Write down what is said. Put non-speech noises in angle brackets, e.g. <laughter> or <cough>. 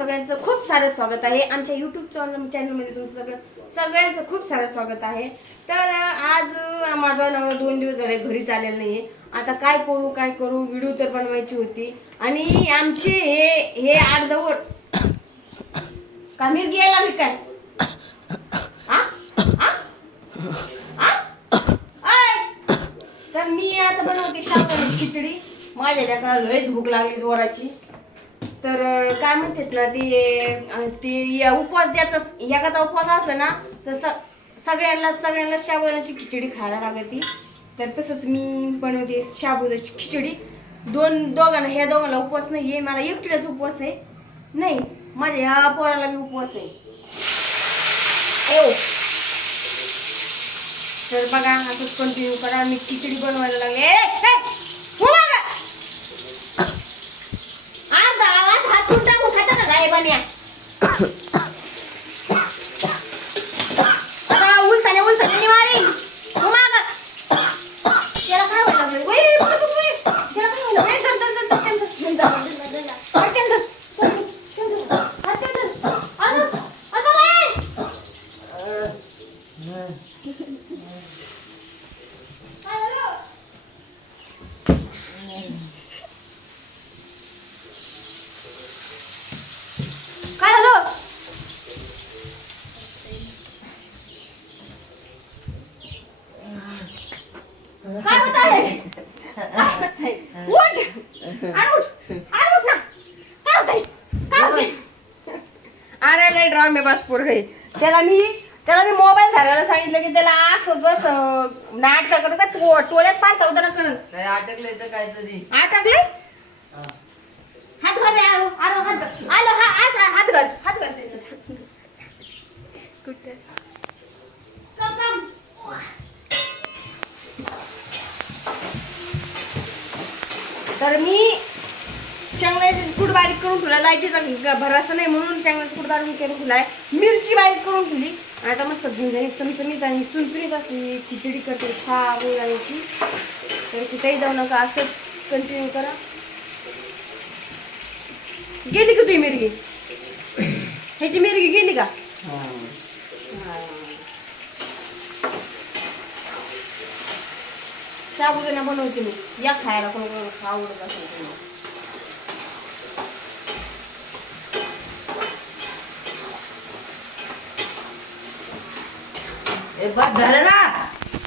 सगळ्यांचं खूप सारं स्वागत आहे. आमच्या यूट्यूब चॅनल चॅनलमध्ये तुमचं सगळं सगळ्यांचं खूप सारं स्वागत आहे. तर आज माझा नवरा दोन दिवस झाले घरी चालेल नाही आता काय करू काय करू व्हिडिओ तर बनवायची होती. आणि आमचे हे हे अर्धवट का गेला मी काय? आ? तर मी आता बनवते शाकाहारी खिचडी. माझ्या लेकराला लयच भूक लागली जोराची. तर काय म्हणतात ना ते ती ते या उपवास ज्याचा एकाचा उपवास असला ना तर सगळ्यांना सगळ्यांना शाबुदाची खिचडी खायला लागते तर तसंच मी बनवते शाबुदाची खिचडी. दोन दोघांना ह्या दोघांना उपवास नाही आहे. मला एकटीलाच उपवास आहे. नाही माझ्या ह्या पोराला मी उपवास आहे. तर बघा असंच कंटिन्यू करा. मी खिचडी बनवायला लागले. 见 <laughs> उठ! अरे उठ! ना! काय होत आहे काय होत अरे लय ड्रामे बस पोर गई त्याला मी त्याला मी मोबाईल धरायला सांगितलं की त्याला असं जसं नाटक करत का टोळ्यात पाहता होतं ना करण काय अटकलंय तर काहीतरी. आटकले हात भर रे आलो तर मी शेंगण्याचे कूड बारीक करून ठेवला. लायटीचा भरासा नाही म्हणून शेंगण्याचं कूड बारीक करून ठेवलाय. मिरची बारीक करून ठेवली. आणि आता मस्त झणझणीत चमचमीत आणि चुनचुनीत असली. खिचडी करते. छा यायची तर कुठेही जाऊ नका. असंच कंटिन्यू करा. गेली का तुझी मिरगी? ह्याची मिरगी गेली का? साबुदाणा बनवते मी या खायला कोण कोण आवडत असेल तुम्हाला. ए बस झालं ना